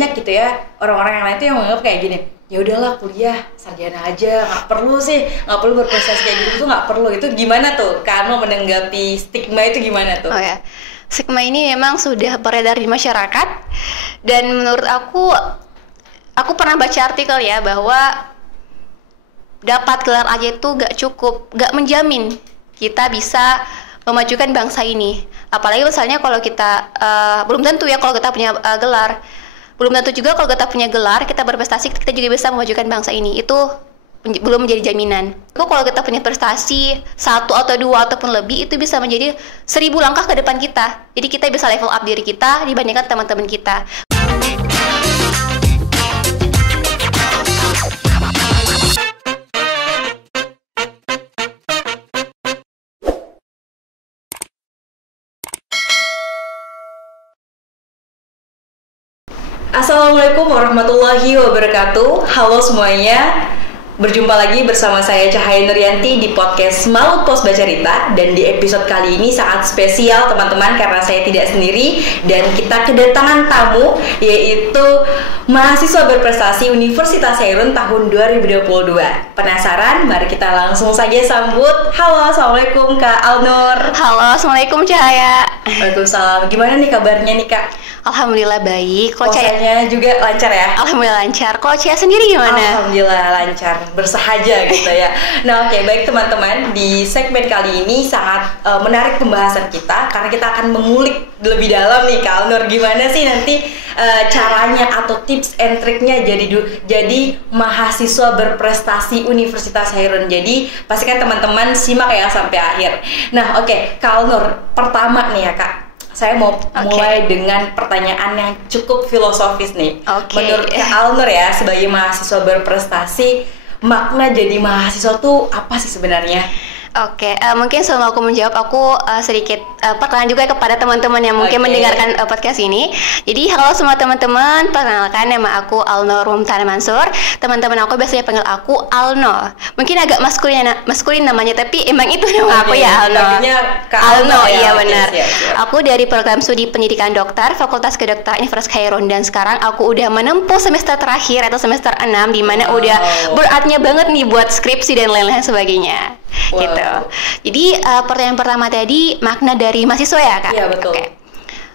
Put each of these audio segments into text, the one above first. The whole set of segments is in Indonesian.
banyak gitu ya orang-orang yang lain tuh yang menganggap kayak gini, ya udahlah kuliah sarjana aja, nggak perlu berprestasi kayak gitu tuh nggak perlu. Itu gimana tuh kamu menanggapi stigma itu gimana tuh? Oh ya, stigma ini memang sudah beredar di masyarakat, dan menurut aku pernah baca artikel ya bahwa dapat gelar aja itu gak cukup, gak menjamin kita bisa memajukan bangsa ini. Apalagi misalnya kalau kita belum tentu ya kalau kita punya gelar, belum tentu juga kalau kita punya gelar kita berprestasi kita juga bisa memajukan bangsa ini. Itu belum menjadi jaminan. Kalau kita punya prestasi 1 atau 2 ataupun lebih, itu bisa menjadi 1000 langkah ke depan kita. Jadi kita bisa level up diri kita dibandingkan teman-teman kita. Assalamualaikum warahmatullahi wabarakatuh. Halo semuanya, berjumpa lagi bersama saya Cahaya Nuryanti di podcast Malut Pos Baca Rita. Dan di episode kali ini sangat spesial teman-teman, karena saya tidak sendiri dan kita kedatangan tamu, yaitu mahasiswa berprestasi Universitas Hairun tahun 2022. Penasaran? Mari kita langsung saja sambut. Halo, assalamualaikum Kak Alnur. Halo, assalamualaikum Cahaya. Waalaikumsalam. Gimana nih kabarnya nih Kak? Alhamdulillah baik. Kalau Cahaya juga lancar ya? Alhamdulillah lancar. Kalau Cahaya sendiri gimana? Alhamdulillah lancar, bersahaja gitu ya. Nah oke, baik teman-teman, di segmen kali ini sangat menarik pembahasan kita, karena kita akan mengulik lebih dalam nih Kak Alnur, gimana sih nanti caranya atau tips and triknya jadi mahasiswa berprestasi Universitas Hairun. Jadi pastikan teman-teman simak ya sampai akhir. Nah oke, Kak Alnur, pertama nih ya Kak, saya mau mulai dengan pertanyaan yang cukup filosofis nih. Menurut Kak Alnur ya, sebagai mahasiswa berprestasi, makna jadi mahasiswa tuh apa sih sebenarnya? Mungkin sebelum aku menjawab, aku sedikit perkenalan juga kepada teman-teman yang mungkin mendengarkan podcast ini. Jadi halo semua teman-teman, perkenalkan nama aku Alnur Mumtana Mansur. Teman-teman aku biasanya panggil aku Alno. Mungkin agak maskulin namanya, tapi emang itu nama aku ya, Alno. Alno, iya benar. Siap. Aku dari program studi pendidikan dokter Fakultas Kedokteran Universitas Hairun, dan sekarang aku udah menempuh semester terakhir atau semester 6, di mana udah beratnya banget nih buat skripsi dan lain-lain sebagainya. Gitu. Jadi pertanyaan pertama tadi, makna dari mahasiswa ya Kak? Iya betul.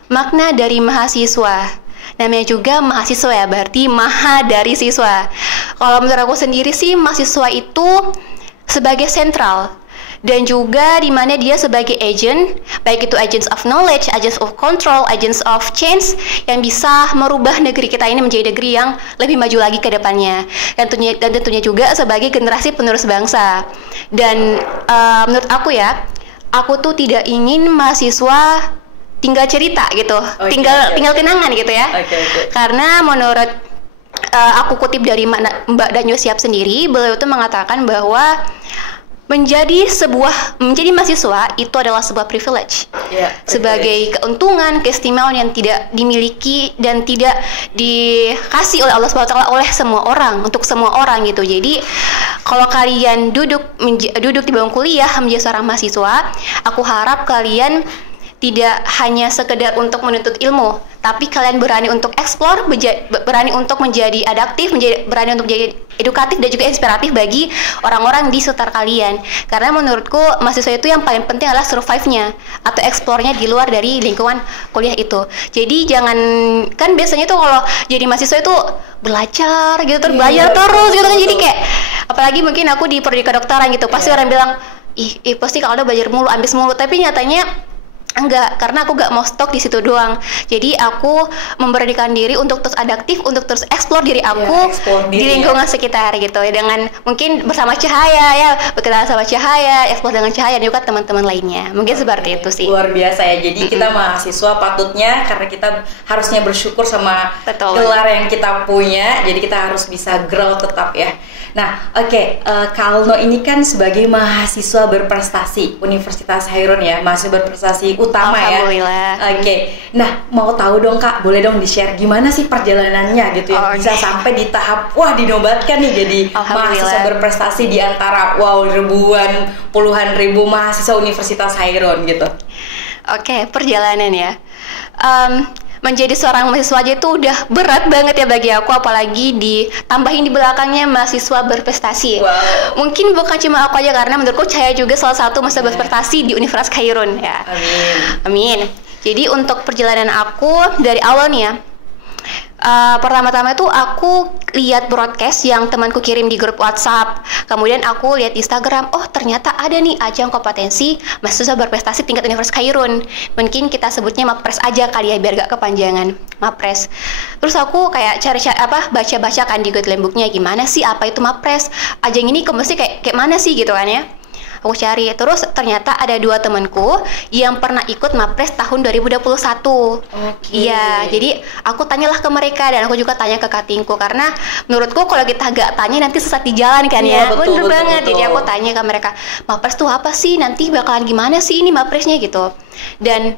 Makna dari mahasiswa, namanya juga mahasiswa ya, berarti maha dari siswa. Kalau menurut aku sendiri sih, mahasiswa itu sebagai sentral, dan juga di mana dia sebagai agent, baik itu agents of knowledge, agents of control, agents of change, yang bisa merubah negeri kita ini menjadi negeri yang lebih maju lagi ke depannya, dan tentunya juga sebagai generasi penerus bangsa. Dan menurut aku ya, aku tuh tidak ingin mahasiswa tinggal cerita gitu, tinggal kenangan gitu ya. Karena menurut aku kutip dari Mbak Danyo Siap sendiri, beliau itu mengatakan bahwa menjadi mahasiswa itu adalah sebuah privilege, sebagai keuntungan, keistimewaan yang tidak dimiliki dan tidak dikasih oleh Allah SWT oleh semua orang, untuk semua orang gitu. Jadi kalau kalian duduk di bangku kuliah menjadi seorang mahasiswa, aku harap kalian tidak hanya sekedar untuk menuntut ilmu, tapi kalian berani untuk explore, berani untuk menjadi adaptif, berani untuk menjadi edukatif dan juga inspiratif bagi orang-orang di sekitar kalian. Karena menurutku mahasiswa itu yang paling penting adalah survive-nya atau explore-nya di luar dari lingkungan kuliah itu. Jadi jangan, kan biasanya tuh kalau jadi mahasiswa itu belajar gitu, belajar terus gitu kan. Jadi kayak, apalagi mungkin aku di prodi kedokteran gitu, pasti orang bilang, ih pasti kalau udah belajar mulu, ambis mulu, tapi nyatanya enggak, karena aku gak mau stok di situ doang. Jadi aku memberanikan diri untuk terus adaptif, untuk terus explore diri aku di lingkungan sekitar gitu. Dengan mungkin bersama Cahaya ya, berkenalan sama Cahaya, explore dengan Cahaya dan juga teman-teman lainnya. Mungkin seperti itu sih. Luar biasa ya. Jadi kita mahasiswa patutnya, karena kita harusnya bersyukur sama gelar yang kita punya. Jadi kita harus bisa grow tetap ya. Nah, Kak Alno ini kan sebagai mahasiswa berprestasi Universitas Hairun ya, mahasiswa berprestasi utama ya. Alhamdulillah. Nah, mau tahu dong Kak, boleh dong di-share gimana sih perjalanannya gitu ya, bisa sampai di tahap dinobatkan nih jadi mahasiswa berprestasi di antara ribuan, puluhan ribu mahasiswa Universitas Hairun gitu. Perjalanan ya. menjadi seorang mahasiswa aja itu udah berat banget ya bagi aku, apalagi ditambahin di belakangnya mahasiswa berprestasi. Mungkin bukan cuma aku aja, karena menurutku saya juga salah satu mahasiswa berprestasi di Universitas Khairun ya. Amin. Jadi untuk perjalanan aku dari awal nih ya, pertama-tama itu aku lihat broadcast yang temanku kirim di grup WhatsApp. Kemudian aku lihat Instagram, oh ternyata ada nih ajang kompetensi mahasiswa berprestasi tingkat Universitas Khairun. Mungkin kita sebutnya MAPRES aja kali ya, biar gak kepanjangan, MAPRES. Terus aku kayak baca-baca kan di guideline booknya, gimana sih apa itu MAPRES, ajang ini mesti kayak mana sih gitu kan ya. Aku cari, terus ternyata ada 2 temanku yang pernah ikut MAPRES tahun 2021. Iya, jadi aku tanyalah ke mereka, dan aku juga tanya ke katingku, karena menurutku kalau kita gak tanya nanti sesat di jalan kan ya. Bener banget. Jadi aku tanya ke mereka, MAPRES tuh apa sih, nanti bakalan gimana sih ini MAPRESnya gitu. Dan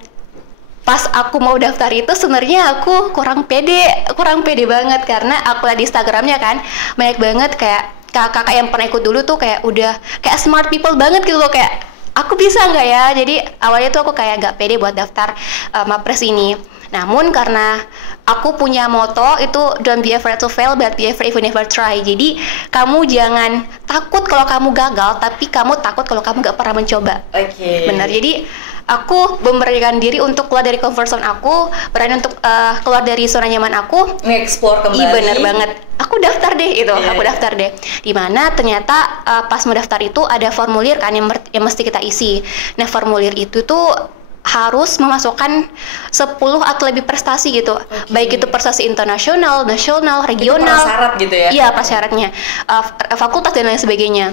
pas aku mau daftar itu sebenarnya aku kurang pede banget, karena aku lihat di Instagramnya kan banyak banget kayak kakak yang pernah ikut dulu tuh kayak udah kayak smart people banget gitu loh, kayak aku bisa nggak ya. Jadi awalnya tuh aku kayak gak pede buat daftar MAPRES ini. Namun karena aku punya moto itu don't be afraid to fail but be afraid if you never try. Jadi kamu jangan takut kalau kamu gagal, tapi kamu takut kalau kamu gak pernah mencoba. Benar. Jadi aku memberanikan diri untuk keluar dari comfort zone aku, berani untuk keluar dari zona nyaman aku, nge-explore kembali. Iya benar banget. Aku daftar deh itu, aku daftar deh. Dimana ternyata pas mendaftar itu ada formulir kan yang mesti kita isi. Nah formulir itu tuh harus memasukkan 10 atau lebih prestasi gitu, baik itu prestasi internasional, nasional, regional. Itu prasyarat gitu ya? Iya prasyaratnya, fakultas dan lain sebagainya.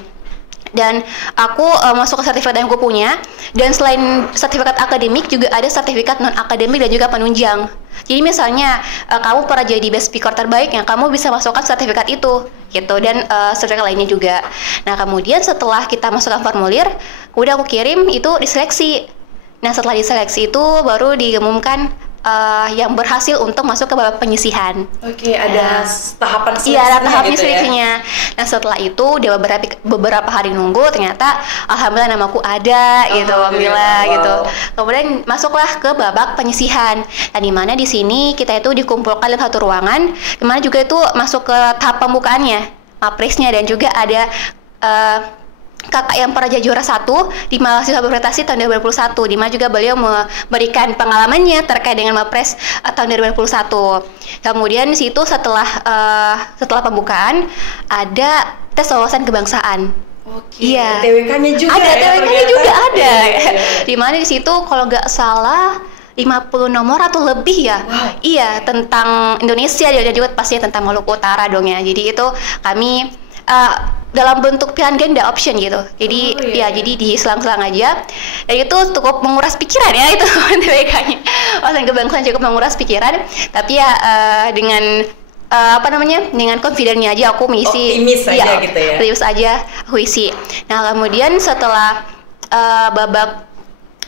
Dan aku masuk ke sertifikat yang aku punya, dan selain sertifikat akademik juga ada sertifikat non akademik dan juga penunjang. Jadi misalnya kamu pernah jadi best speaker terbaik, ya kamu bisa masukkan sertifikat itu gitu, dan sertifikat lainnya juga. Nah kemudian setelah kita masukkan formulir, udah aku kirim itu diseleksi. Nah setelah diseleksi itu baru diumumkan yang berhasil untuk masuk ke babak penyisihan. Ada tahapan seleksinya. Iya, ada tahap gitu seleksinya. Nah setelah itu dia beberapa hari nunggu, ternyata alhamdulillah namaku ada gitu, alhamdulillah gitu. Kemudian masuklah ke babak penyisihan. Dan di mana di sini kita itu dikumpulkan dalam satu ruangan, di mana juga itu masuk ke tahap pembukaannya, MAPRES-nya, dan juga ada kakak yang pernah jadi juara 1 di mahasiswa berprestasi tahun 2021, di mana juga beliau memberikan pengalamannya terkait dengan MAPRES tahun 2021. Kemudian di situ setelah pembukaan ada tes wawasan kebangsaan. Iya. TWK-nya juga. Ada TWK-nya juga ada. Di mana di situ kalau nggak salah 50 nomor atau lebih ya. Iya, tentang Indonesia, dan juga pastinya tentang Maluku Utara dong ya. Jadi itu kami dalam bentuk pilihan ganda option gitu. Jadi jadi diselang-selang aja. Dan itu cukup menguras pikiran ya itu TWK-nya. Wawasan kebangsaan cukup menguras pikiran, tapi ya dengan dengan confident-nya aja aku mengisi. Optimis aja gitu ya. Optimis aja aku isi. Nah, kemudian setelah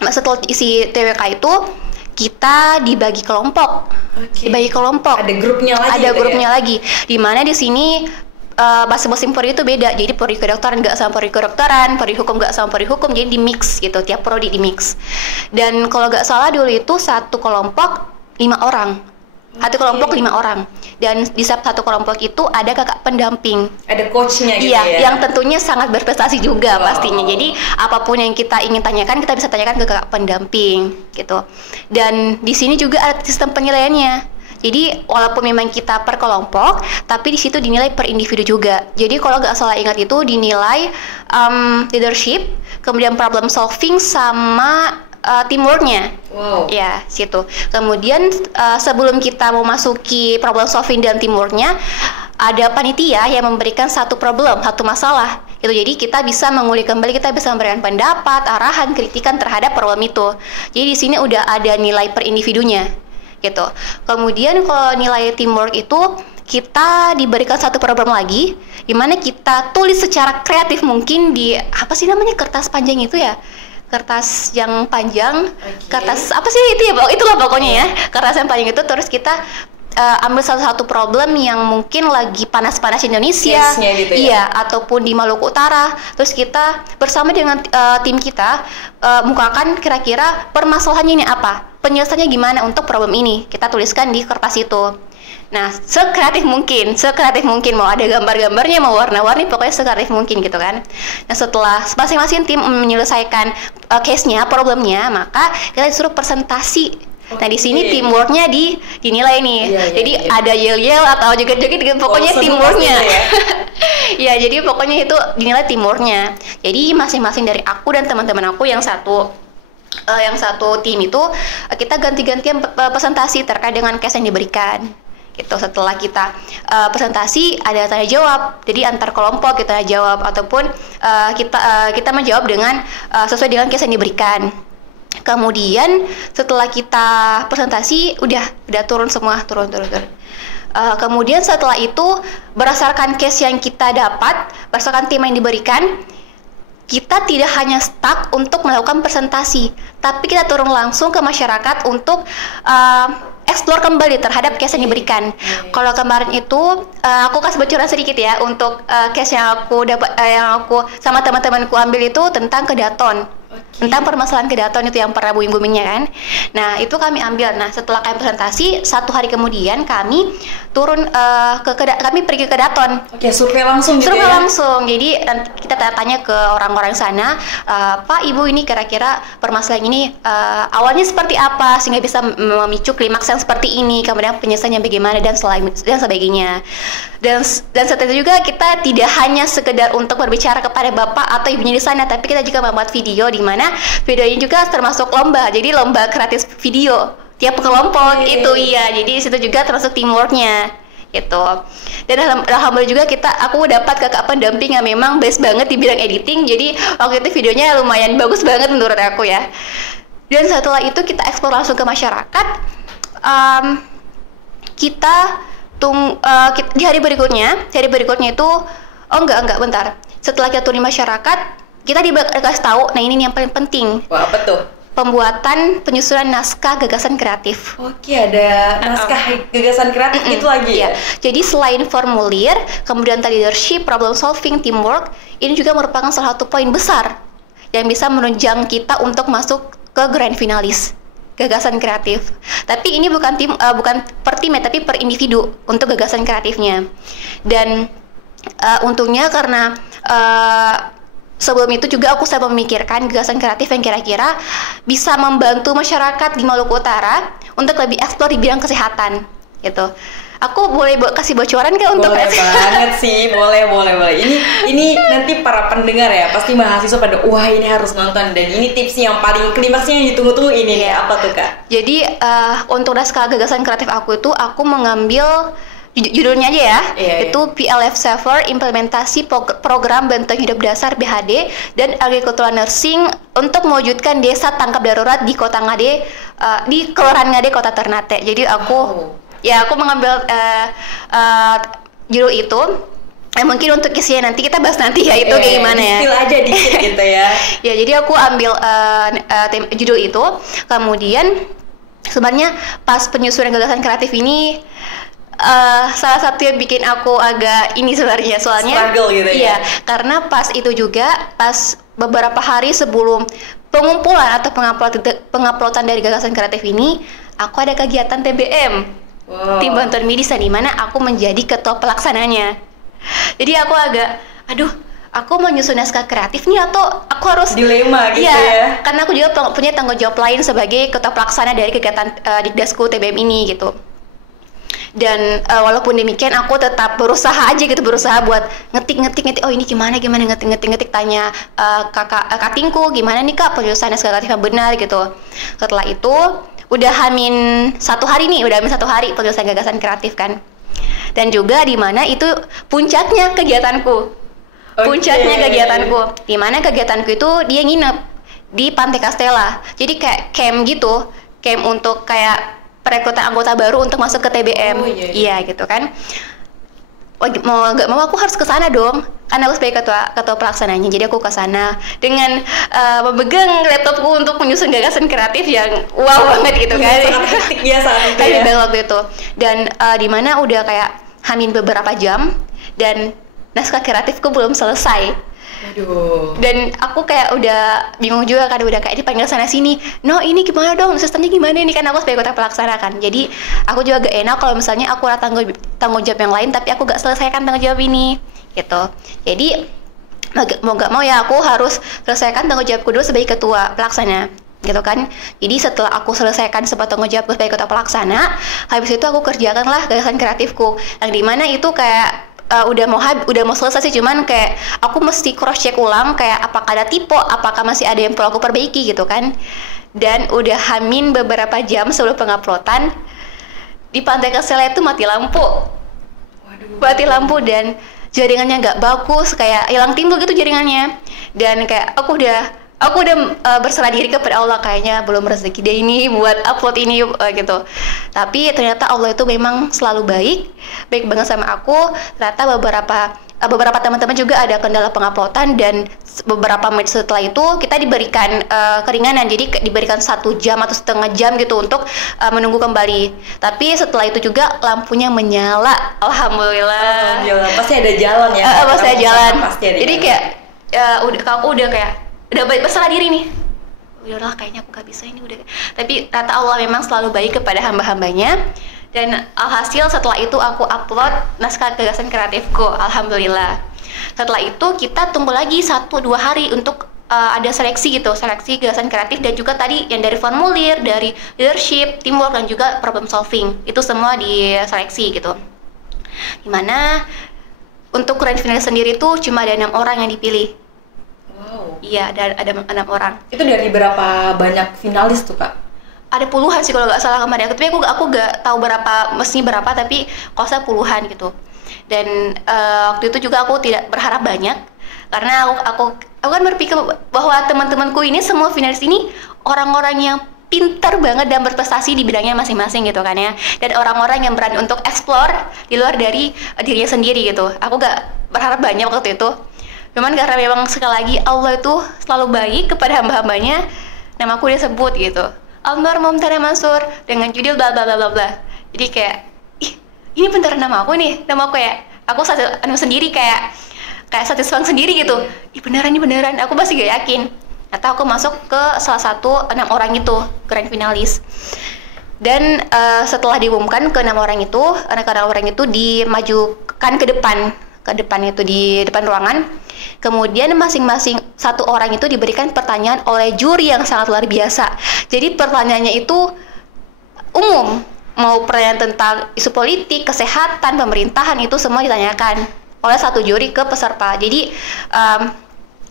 setelah isi TWK itu kita dibagi kelompok. Dibagi kelompok. Ada grupnya lagi. Ada grupnya lagi. Di mana di sini masing-masing prodi itu beda. Jadi prodi kedokteran nggak sama prodi kedokteran, prodi hukum nggak sama prodi hukum, jadi di mix gitu, tiap prodi di mix. Dan kalau nggak salah dulu itu satu kelompok 5 orang. Satu kelompok 5 orang. Dan di satu kelompok itu ada kakak pendamping. Ada coachnya gitu ya? Iya, yang tentunya sangat berprestasi juga pastinya. Jadi apapun yang kita ingin tanyakan, kita bisa tanyakan ke kakak pendamping gitu. Dan di sini juga ada sistem penilaiannya. Jadi walaupun memang kita per kelompok, tapi di situ dinilai per individu juga. Jadi kalau nggak salah ingat itu dinilai leadership, kemudian problem solving sama teamworknya. Ya, situ. Kemudian sebelum kita memasuki problem solving dan teamworknya, ada panitia yang memberikan satu problem, satu masalah. Gitu. Jadi kita bisa mengulik kembali, kita bisa memberikan pendapat, arahan, kritikan terhadap problem itu. Jadi di sini udah ada nilai per individunya. Gitu. Kemudian kalau nilai teamwork itu kita diberikan satu problem lagi, di mana kita tulis secara kreatif mungkin di apa sih namanya, kertas panjang itu ya, kertas yang panjang, kertas apa sih itu ya, itulah pokoknya ya, kertas yang panjang itu. Terus kita ambil satu problem yang mungkin lagi panas-panas Indonesia, gitu ya? Iya, ataupun di Maluku Utara. Terus kita bersama dengan tim kita mukakan kira-kira permasalahannya ini apa, penyelesaiannya gimana untuk problem ini. Kita tuliskan di kertas itu. Nah, sekreatif mungkin mau ada gambar-gambarnya, mau warna-warni, pokoknya sekreatif mungkin gitu kan. Nah, setelah masing-masing tim menyelesaikan case-nya, problemnya, maka kita disuruh presentasi. Nah, di sini teamworknya dinilai nih. Jadi ada yel-yel atau joget-joget, pokoknya teamworknya. Ya, jadi pokoknya itu dinilai teamworknya. Jadi masing-masing dari aku dan teman-teman aku yang satu tim itu kita ganti-gantian presentasi terkait dengan case yang diberikan. Gitu. Setelah kita presentasi ada tanya jawab, jadi antar kelompok kita jawab ataupun kita menjawab dengan sesuai dengan case yang diberikan. Kemudian setelah kita presentasi udah turun semua, turun. Kemudian setelah itu berdasarkan case yang kita dapat, berdasarkan tim yang diberikan, kita tidak hanya stuck untuk melakukan presentasi, tapi kita turun langsung ke masyarakat untuk explore kembali terhadap case yang diberikan. Kalau kemarin itu aku kasih bocoran sedikit ya untuk case yang aku dapat, yang aku sama teman-temanku ambil itu tentang kedaton. Tentang permasalahan kedaton itu yang pernah booming-boomingnya kan. Nah, itu kami ambil. Nah, setelah kami presentasi, 1 hari kemudian kami turun kami pergi ke kedaton. Oke, survei langsung gitu ya? Survei langsung. Jadi kita tanya ke orang-orang sana, Pak, Ibu, ini kira-kira permasalahan ini awalnya seperti apa sehingga bisa memicu klimaks yang seperti ini, kemudian penyelesaiannya bagaimana dan sebagainya. Dan setelah itu juga kita tidak hanya sekedar untuk berbicara kepada Bapak atau Ibunya di sana, tapi kita juga membuat video di mana videonya juga termasuk lomba. Jadi lomba kreatif video tiap kelompok itu jadi situ juga termasuk teamworknya gitu. Dan alhamdulillah juga aku dapat kakak pendamping yang memang best banget di bidang editing. Jadi waktu itu videonya lumayan bagus banget menurut aku ya. Dan setelah itu kita eksplor langsung ke masyarakat. Di hari berikutnya itu bentar. Setelah kita turun di masyarakat, kita dikasih tahu, nah ini yang paling penting. Wah, apa tuh? Pembuatan penyusunan naskah gagasan kreatif. Oke, ada naskah gagasan kreatif itu lagi ya? Jadi selain formulir, kemudian leadership, problem solving, teamwork, ini juga merupakan salah satu poin besar yang bisa menunjang kita untuk masuk ke grand finalis gagasan kreatif. Tapi ini bukan per tim ya, tapi per individu untuk gagasan kreatifnya. Dan untungnya karena sebelum itu juga aku saya memikirkan gagasan kreatif yang kira-kira bisa membantu masyarakat di Maluku Utara untuk lebih eksplor di bidang kesehatan gitu. Aku boleh kasih bocoran nggak untuk boleh banget sih, boleh. Ini nanti para pendengar ya pasti mahasiswa pada wah ini harus nonton, dan ini tips yang paling klimaksnya yang ditunggu-tunggu ini nih. Apa tuh Kak? Jadi untuk naskah gagasan kreatif aku itu aku mengambil judulnya aja ya, itu PLF Saver Implementasi Program Bantuan Hidup Dasar BHD dan Agricultural Nursing untuk mewujudkan desa tangkap darurat di Kota Ngade, di Kelurahan Ngade, Kota Ternate. Jadi aku mengambil judul itu. Mungkin untuk isinya nanti kita bahas nanti ya, itu kayak gimana ya. Spill aja dikit gitu ya. Ya, jadi aku ambil judul itu. Kemudian sebenarnya pas penyusunan gagasan kreatif ini salah satu yang bikin aku agak ini sebenarnya, soalnya struggle gitu ya. Iya, karena pas itu juga pas beberapa hari sebelum pengumpulan atau penguploadan dari gagasan kreatif ini, aku ada kegiatan TBM. Tim bantuan medis, di mana aku menjadi ketua pelaksananya. Jadi aku agak aku mau nyusun naskah kreatif nih atau aku harus dilema gitu ya. Karena aku juga punya tanggung jawab lain sebagai ketua pelaksana dari kegiatan Dikdasku TBM ini gitu. Dan walaupun demikian aku tetap berusaha buat ngetik. Oh ini gimana ngetik tanya kakak tingku gimana nih Kak penyusunan naskah kreatif yang benar gitu. Setelah itu udah hamin satu hari penyusunan gagasan kreatif kan. Dan juga di mana itu puncaknya kegiatanku. Di mana kegiatanku itu dia nginep di Pantai Castella. Jadi kayak camp gitu, camp untuk kayak perekrutan anggota baru untuk masuk ke TBM. Iya gitu kan. Mau nggak mau aku harus ke sana dong, karena aku sebagai ketua pelaksananya. Jadi aku ke sana dengan memegang laptopku untuk menyusun gagasan kreatif yang wow banget gitu kan. Sangat hektik ya saat itu ya. Waktu itu. Dan di mana udah kayak hamin beberapa jam dan naskah kreatifku belum selesai. Aduh. Dan aku kayak udah bingung juga kan, udah kayak dipanggil sana sini. No, ini gimana dong? Sistemnya gimana ini? Kan aku sebagai kota pelaksana kan. Jadi aku juga gak enak kalau misalnya aku ada tanggung jawab yang lain tapi aku gak selesaikan tanggung jawab ini gitu. Jadi mau gak mau ya aku harus selesaikan tanggung jawabku dulu sebagai ketua pelaksana gitu kan. Jadi setelah aku selesaikan sebuah tanggung jawabku sebagai ketua pelaksana, habis itu aku kerjakanlah gagasan kreatifku yang dimana itu kayak udah mau selesai sih, cuman kayak aku mesti cross check ulang kayak apakah ada typo, apakah masih ada yang perlu aku perbaiki gitu kan. Dan udah hamin beberapa jam sebelum penguploadan, di Pantai Kesela itu mati lampu. Waduh. Mati lampu dan jaringannya nggak bagus, kayak hilang timbul gitu jaringannya. Dan kayak aku udah berserah diri kepada Allah, kayaknya belum rezeki deh ini buat upload ini gitu. Tapi ternyata Allah itu memang selalu baik banget sama aku. Ternyata beberapa teman-teman juga ada kendala penguploadan, dan beberapa menit setelah itu kita diberikan keringanan, jadi diberikan 1 jam atau setengah jam gitu untuk menunggu kembali. Tapi setelah itu juga lampunya menyala, alhamdulillah. Pasti ada jalan ya. Pasti ada jalan. Jadi jalan. kayak aku udah kayak udah berserah diri nih, udahlah kayaknya aku gak bisa ini udah. Tapi kata Allah memang selalu baik kepada hamba-hambanya. Dan alhasil setelah itu aku upload naskah gagasan kreatifku, alhamdulillah. Setelah itu kita tunggu lagi 1-2 hari untuk ada seleksi gagasan kreatif, dan juga tadi yang dari formulir, dari leadership, teamwork, dan juga problem solving, itu semua diseleksi gitu. Dimana untuk grand finalis sendiri tuh cuma ada 6 orang yang dipilih. Wow. Iya, ada 6 orang. Itu dari berapa banyak finalis tuh, Kak? Ada puluhan sih kalau nggak salah kemarin. Tapi aku nggak tahu mestinya berapa, tapi kalau saya puluhan gitu. Dan waktu itu juga aku tidak berharap banyak, karena aku kan berpikir bahwa teman-temanku ini semua finalis ini orang-orang yang pintar banget dan berprestasi di bidangnya masing-masing gitu kan ya. Dan orang-orang yang berani untuk explore di luar dari dirinya sendiri gitu. Aku nggak berharap banyak waktu itu. Cuman karena memang sekali lagi Allah itu selalu baik kepada hamba-hambanya, namaku disebut gitu, Alnur Momtana Mansur dengan judul bla bla bla bla bla. Jadi kayak, ini beneran nama aku nih, nama aku ya. Aku sendiri kayak satisfying sendiri gitu. Ini beneran. Aku masih gak yakin. Atau aku masuk ke salah satu 6 orang itu, grand finalis. Dan setelah diumumkan ke 6 orang itu, anak-anak orang itu dimajukan ke depan itu di depan ruangan. Kemudian masing-masing 1 orang itu diberikan pertanyaan oleh juri yang sangat luar biasa. Jadi pertanyaannya itu umum, mau pertanyaan tentang isu politik, kesehatan, pemerintahan, itu semua ditanyakan oleh 1 juri ke peserta. Jadi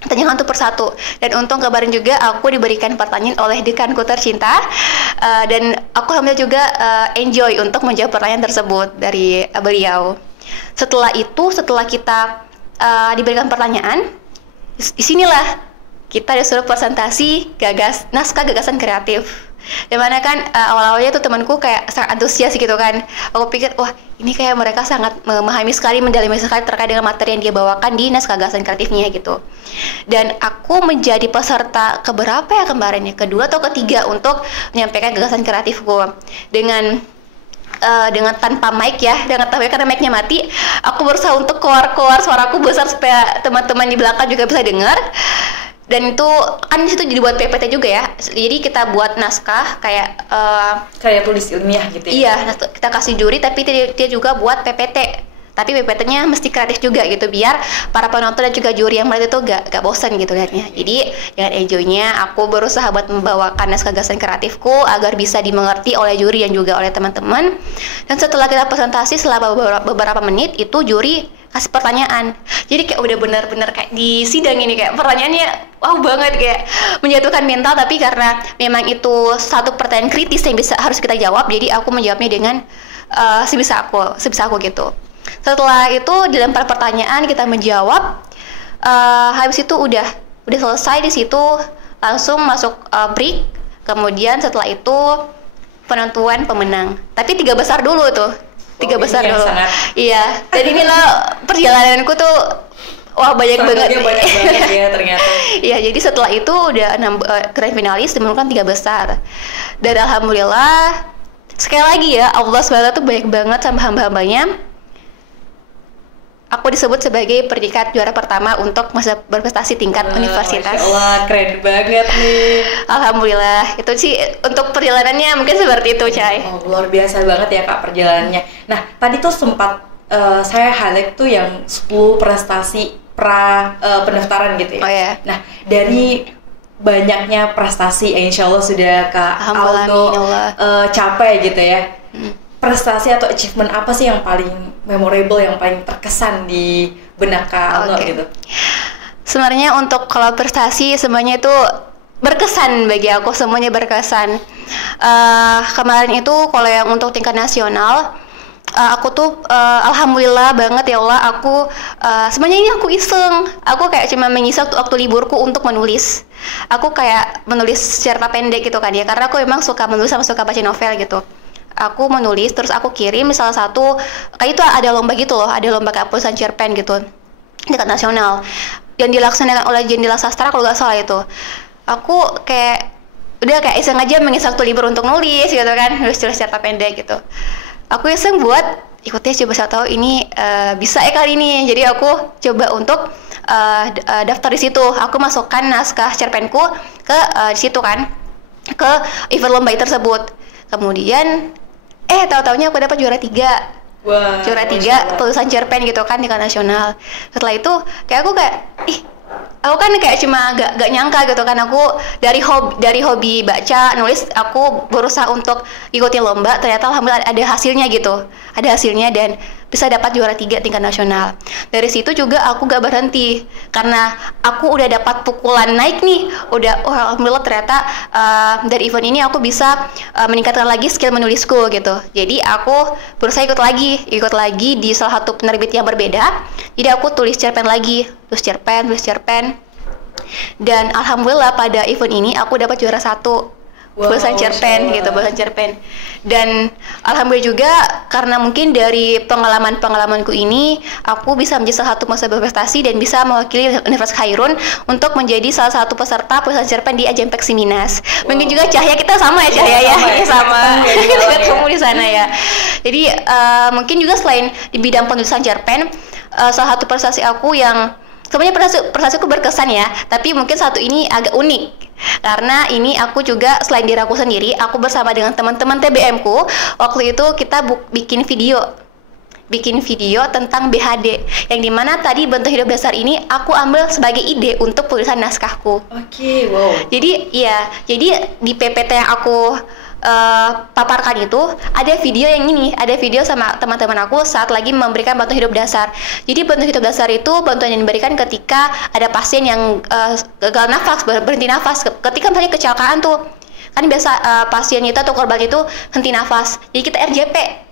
tanyakan satu persatu. Dan untung kabarin juga aku diberikan pertanyaan oleh dekanku tercinta, dan aku alhamdulillah juga enjoy untuk menjawab pertanyaan tersebut dari beliau. Setelah kita diberikan pertanyaan, disinilah kita disuruh presentasi naskah gagasan kreatif. Dimana kan awal-awalnya tuh temanku kayak sangat antusias gitu kan. Aku pikir wah ini kayak mereka sangat memahami sekali, mendalami sekali terkait dengan materi yang dia bawakan di naskah gagasan kreatifnya gitu. Dan aku menjadi peserta keberapa ya kemarin ya, kedua atau ketiga untuk menyampaikan gagasan kreatifku dengan tanpa mic ya, karena mic-nya mati. Aku berusaha untuk keluar suaraku besar supaya teman-teman di belakang juga bisa dengar. Dan itu kan di situ dibuat PPT juga ya. Jadi kita buat naskah kayak tulis ilmiah gitu ya. Iya, kita kasih juri tapi dia juga buat PPT. Tapi PPT-nya mesti kreatif juga gitu, biar para penonton dan juga juri yang melihat itu gak bosan gitu lihatnya. Jadi dengan enjoy-nya aku berusaha buat membawakan naskah gagasan kreatifku agar bisa dimengerti oleh juri dan juga oleh teman-teman. Dan setelah kita presentasi selama beberapa menit itu juri kasih pertanyaan. Jadi kayak udah benar-benar kayak di sidang ini, kayak pertanyaannya wow banget, kayak menjatuhkan mental. Tapi karena memang itu satu pertanyaan kritis yang harus kita jawab, jadi aku menjawabnya dengan sebisa aku gitu. Setelah itu dilempar pertanyaan, kita menjawab. Habis itu udah selesai di situ, langsung masuk break. Kemudian setelah itu penentuan pemenang. Tapi 3 besar dulu tuh. 3 besar dulu. Iya. Jadi inilah perjalananku tuh wah banyak banget ya ternyata. Iya, jadi setelah itu udah 6 grand finalis diumumkan 3 besar. Dan alhamdulillah sekali lagi ya, Allah SWT tuh baik banget sama hamba-hambanya. aku disebut sebagai predikat juara pertama untuk masa berprestasi tingkat universitas. Masya Allah, keren banget nih. Alhamdulillah, itu sih untuk perjalanannya mungkin seperti itu, Cai. Oh, luar biasa banget ya Kak perjalanannya. Nah, tadi tuh sempat saya highlight tuh yang 10 prestasi pendaftaran gitu ya. Oh ya. Nah, dari banyaknya prestasi yang insya Allah sudah Kak Aldo capai gitu ya. Prestasi atau achievement apa sih yang paling memorable, yang paling terkesan di benak Kak Aldo gitu? Sebenarnya untuk kalau prestasi semuanya itu berkesan bagi aku, semuanya berkesan. Kemarin itu kalau yang untuk tingkat nasional, aku tuh alhamdulillah banget ya Allah, aku sebenarnya ini aku iseng, aku kayak cuma mengisi waktu liburku untuk menulis. Aku kayak menulis cerita pendek gitu kan ya, karena aku emang suka menulis sama suka baca novel gitu. Aku menulis terus aku kirim, misalnya satu kayak itu ada lomba gitu loh, ada lomba kayak tulisan cerpen gitu tingkat nasional yang dilaksanakan oleh Jendela Sastra kalau nggak salah itu. Aku kayak udah kayak iseng aja mengisi waktu libur untuk nulis gitu kan, nulis cerita pendek gitu. Aku iseng buat ikutnya, coba saya tahu ini bisa ya kali ini. Jadi aku coba untuk daftar di situ. Aku masukkan naskah cerpenku ke di situ kan, ke event lomba tersebut. Kemudian tahu-taunya aku dapat juara 3. Wah, juara 3 tulisan cerpen gitu kan tingkat nasional. Setelah itu kayak aku kayak aku kan kayak cuma gak nyangka gitu kan, aku dari hobi baca nulis, aku berusaha untuk ikutin lomba, ternyata alhamdulillah ada hasilnya gitu, ada hasilnya dan bisa dapat juara 3 tingkat nasional. Dari situ juga aku gak berhenti karena aku udah dapat pukulan naik nih, alhamdulillah ternyata dari event ini aku bisa meningkatkan lagi skill menulisku gitu. Jadi aku berusaha ikut lagi di salah satu penerbit yang berbeda. Jadi aku tulis cerpen lagi, tulis cerpen. Dan alhamdulillah pada event ini aku dapat juara 1 tulisan cerpen gitu, tulisan cerpen. Dan alhamdulillah juga karena mungkin dari pengalamanku ini aku bisa menjadi salah satu mahasiswa berprestasi dan bisa mewakili Universitas Khairun untuk menjadi salah satu peserta tulisan cerpen di ajang Peksiminas. Mungkin juga Cahya kita sama ya, Cahya ya, sama kita ketemu di sana ya. Jadi mungkin juga selain di bidang penulisan cerpen, salah satu prestasi aku yang sebenarnya prestasiku berkesan ya, tapi mungkin satu ini agak unik. Karena ini aku juga selain diri aku sendiri, aku bersama dengan teman-teman TBM-ku, waktu itu kita bikin video tentang BHD, yang dimana tadi bentuk hidup dasar ini aku ambil sebagai ide untuk tulisan naskahku. Oke, wow. Jadi di PPT yang aku paparkan itu ada video sama teman-teman aku saat lagi memberikan bantuan hidup dasar. Jadi bantuan hidup dasar itu bantuan yang diberikan ketika ada pasien yang gagal nafas, berhenti nafas, ketika misalnya kecelakaan tuh kan biasa pasien itu atau korban itu henti nafas, jadi kita RJP.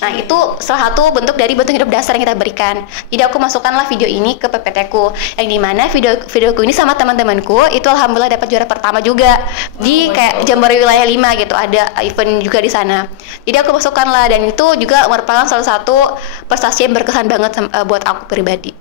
Nah itu salah satu bentuk dari bantuan hidup dasar yang kita berikan. Jadi aku masukkanlah video ini ke PPT-ku, yang dimana videoku ini sama teman-temanku itu alhamdulillah dapat juara pertama juga di kayak Jambore Wilayah 5 gitu, ada event juga di sana. Jadi aku masukkanlah, dan itu juga merupakan salah satu prestasi yang berkesan banget buat aku pribadi.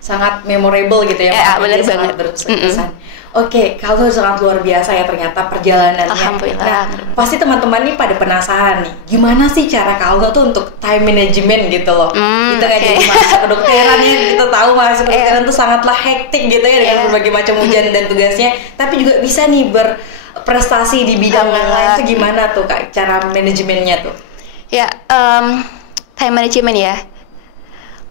Sangat memorable gitu ya, benar banget. Berkesan. Oke, kalau sangat luar biasa ya ternyata perjalanannya. Alhamdulillah. Nah, pasti teman-teman nih pada penasaran nih, gimana sih cara Kaldo tuh untuk time management gitu loh. Kita nggak jadi mahasiswa kedokteran ya, kita tahu mahasiswa kedokteran tuh sangatlah hektik gitu ya dengan berbagai macam ujian dan tugasnya, tapi juga bisa nih berprestasi di bidang yang lain. Tuh gimana tuh Kak cara manajemennya tuh? Ya, time management ya.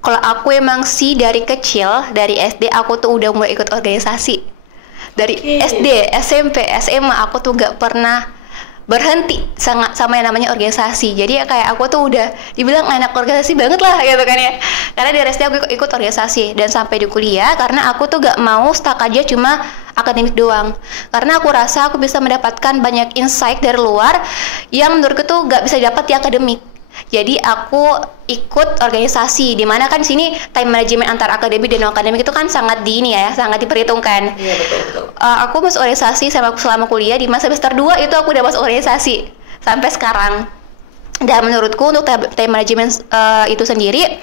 Kalau aku emang sih dari kecil, dari SD aku tuh udah mulai ikut organisasi. Dari SD, SMP, SMA aku tuh gak pernah berhenti sama yang namanya organisasi. Jadi kayak aku tuh udah dibilang anak organisasi banget lah gitu kan ya. Karena dari SD aku ikut organisasi, dan sampai di kuliah karena aku tuh gak mau stuck aja cuma akademik doang. Karena aku rasa aku bisa mendapatkan banyak insight dari luar yang menurutku tuh gak bisa dapat di akademik. Jadi aku ikut organisasi, dimana kan di sini time management antara akademik dan non akademik itu kan sangat sangat diperhitungkan. Iya betul. Aku masuk organisasi selama kuliah, di masa semester 2 itu aku udah masuk organisasi sampai sekarang. Dan menurutku untuk time management itu sendiri,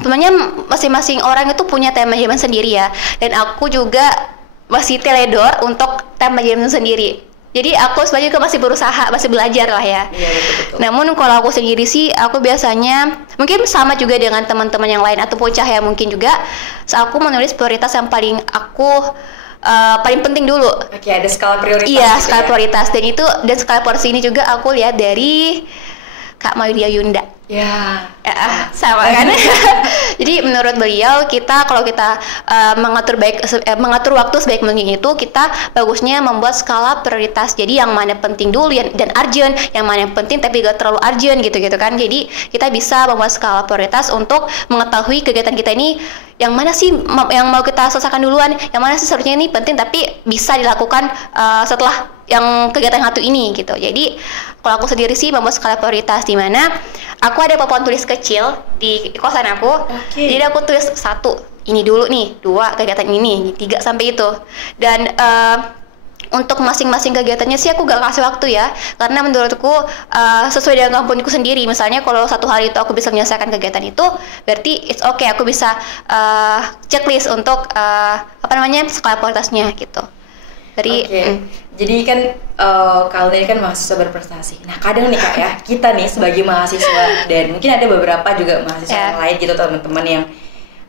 sebenarnya masing-masing orang itu punya time management sendiri ya. Dan aku juga masih teledor untuk time management sendiri. Jadi aku sebenarnya juga masih berusaha, masih belajar lah ya. Iya, betul. Namun kalau aku sendiri sih, aku biasanya mungkin sama juga dengan teman-teman yang lain ataupun Cahaya mungkin juga. Aku menulis prioritas yang paling paling penting dulu. Oke, ada skala prioritas. Iya, gitu skala ya. prioritas, dan skala prioritas ini juga aku lihat dari Kak Maudia Yunda. Ya. Sama kan. Jadi menurut beliau, kalau kita mengatur waktu sebaik mungkin itu, kita bagusnya membuat skala prioritas. Jadi yang mana penting dulu dan urgent, yang mana yang penting tapi gak terlalu urgent gitu kan. Jadi kita bisa membuat skala prioritas untuk mengetahui kegiatan kita ini yang mana sih yang mau kita selesaikan duluan, yang mana sih seharusnya ini penting tapi bisa dilakukan setelah yang kegiatan satu ini gitu. Jadi kalau aku sendiri sih membuat skala prioritas, di mana aku ada papan tulis kecil di kosan aku. Jadi aku tulis 1 ini dulu nih, 2 kegiatan ini, 3 sampai itu. Dan untuk masing-masing kegiatannya sih aku gak kasih waktu ya, karena menurutku sesuai dengan kemampuanku sendiri. Misalnya kalau 1 hari itu aku bisa menyelesaikan kegiatan itu, berarti it's okay, aku bisa checklist untuk skala prioritasnya gitu. Jadi kan kalau ini kan mahasiswa berprestasi. Nah kadang nih Kak ya, kita nih sebagai mahasiswa, dan mungkin ada beberapa juga mahasiswa yang lain gitu, teman-teman yang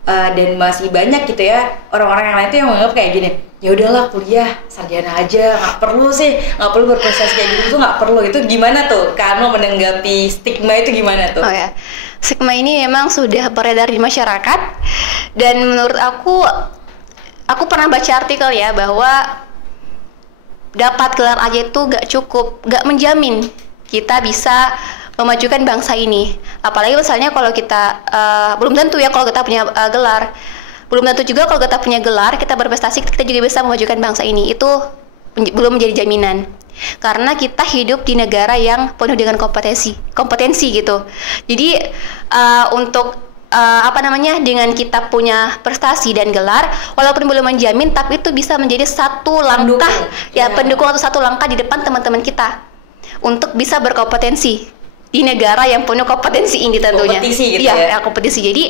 dan masih banyak gitu ya orang-orang yang lain tuh yang menganggap kayak gini, ya udahlah kuliah sarjana aja, nggak perlu berprestasi kayak gitu tuh, nggak perlu. Itu gimana tuh Kak Ano menanggapi stigma itu, gimana tuh? Oh ya, stigma ini memang sudah beredar di masyarakat, dan menurut aku pernah baca artikel ya bahwa dapat gelar aja itu gak cukup, gak menjamin kita bisa memajukan bangsa ini. Apalagi misalnya kalau kita belum tentu ya kalau kita punya gelar, belum tentu juga kalau kita punya gelar, kita berprestasi, kita juga bisa memajukan bangsa ini. Itu belum menjadi jaminan, karena kita hidup di negara yang penuh dengan kompetensi gitu. Jadi dengan kita punya prestasi dan gelar, walaupun belum menjamin, tapi itu bisa menjadi satu langkah pendukung atau satu langkah di depan teman-teman kita untuk bisa berkompetensi di negara yang penuh kompetensi ini tentunya. Kompetisi gitu ya. Kompetisi. Jadi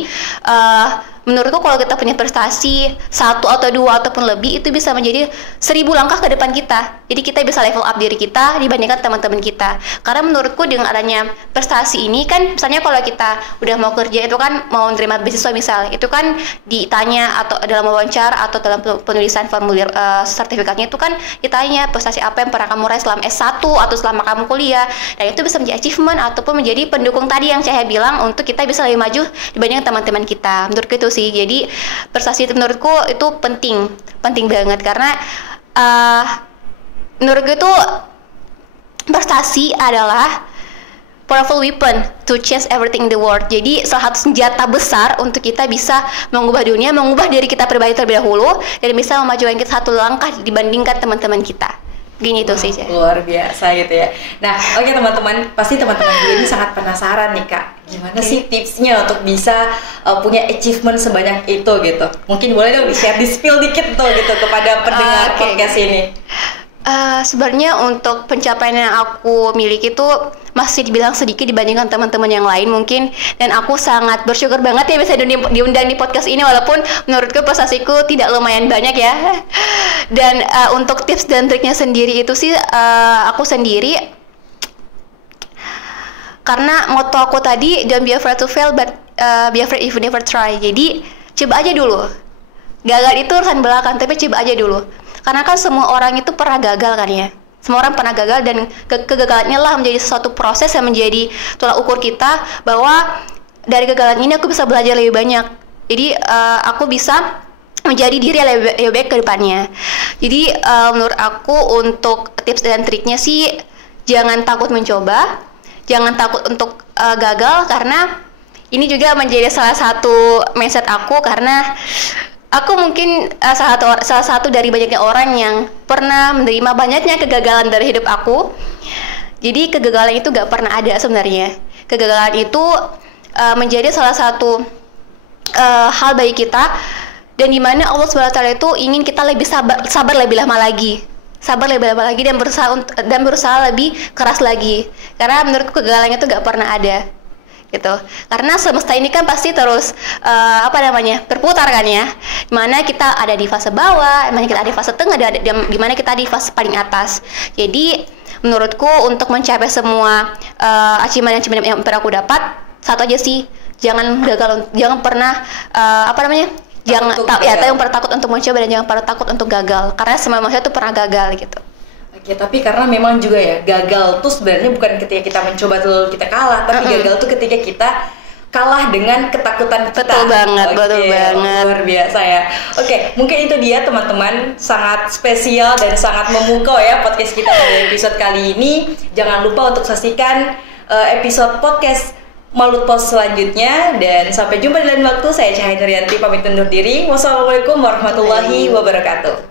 menurutku kalau kita punya prestasi 1 atau 2 ataupun lebih, itu bisa menjadi 1000 langkah ke depan kita. Jadi kita bisa level up diri kita dibandingkan teman-teman kita. Karena menurutku dengan adanya prestasi ini kan, misalnya kalau kita udah mau kerja itu kan, mau menerima beasiswa misal, itu kan ditanya atau dalam wawancara atau dalam penulisan formulir sertifikatnya itu kan ditanya prestasi apa yang pernah kamu raih selama S1 atau selama kamu kuliah. Dan itu bisa menjadi achievement ataupun menjadi pendukung tadi yang saya bilang untuk kita bisa lebih maju dibandingkan teman-teman kita. Menurutku itu sih. Jadi prestasi itu menurutku itu penting banget, karena menurutku itu prestasi adalah powerful weapon to change everything in the world. Jadi salah satu senjata besar untuk kita bisa mengubah dunia, mengubah diri kita pribadi terlebih dahulu, dan bisa memajukan kita 1 langkah dibandingkan teman-teman kita. Gini tuh sih. Luar biasa gitu ya. Nah, oke teman-teman, pasti teman-teman gue ini sangat penasaran nih Kak, gimana sih tipsnya untuk bisa punya achievement sebanyak itu gitu. Mungkin boleh dong di-share, di-spill dikit tuh gitu kepada pendengar podcast ini. Sebenarnya untuk pencapaian yang aku miliki itu masih dibilang sedikit dibandingkan teman-teman yang lain mungkin, dan aku sangat bersyukur banget ya bisa diundang di podcast ini, walaupun menurutku prestasiku tidak lumayan banyak ya. Dan untuk tips dan triknya sendiri itu sih aku sendiri, karena motto aku tadi, don't be afraid to fail but be afraid if you never try. Jadi coba aja dulu. Gagal itu urusan belakang, tapi coba aja dulu. Karena kan semua orang itu pernah gagal kan ya. Semua orang pernah gagal, dan kegagalannya lah menjadi suatu proses yang menjadi tolak ukur kita bahwa dari kegagalan ini aku bisa belajar lebih banyak. Jadi aku bisa menjadi diri yang lebih baik ke depannya. Jadi menurut aku untuk tips dan triknya sih, jangan takut mencoba, jangan takut untuk gagal, karena ini juga menjadi salah satu mindset aku, karena aku mungkin salah satu dari banyaknya orang yang pernah menerima banyaknya kegagalan dari hidup aku. Jadi kegagalan itu gak pernah ada sebenarnya. Kegagalan itu menjadi salah satu hal bagi kita, dan dimana Allah SWT itu ingin kita lebih sabar lebih lama lagi, dan berusaha lebih keras lagi. Karena menurutku kegagalan itu gak pernah ada. gitu. Karena semesta ini kan pasti terus berputar kan ya. Dimana kita ada di fase bawah, dimana kita ada di fase tengah, dimana kita ada di fase paling atas. Jadi menurutku untuk mencapai semua achievement yang pernah aku dapat, satu aja sih, jangan pernah jangan pernah takut untuk mencoba dan jangan pernah takut untuk gagal, karena semua manusia tuh pernah gagal gitu. Oke, tapi karena memang juga ya, gagal tuh sebenarnya bukan ketika kita mencoba lalu kita kalah, tapi gagal tuh ketika kita kalah dengan ketakutan kita. Betul banget, betul banget. Luar biasa ya. Oke, mungkin itu dia teman-teman, sangat spesial dan sangat memukau ya podcast kita pada episode kali ini. Jangan lupa untuk saksikan episode podcast Malut Post selanjutnya, dan sampai jumpa di lain waktu. Saya Cahaya Nuryanti pamit undur diri. Wassalamualaikum warahmatullahi wabarakatuh.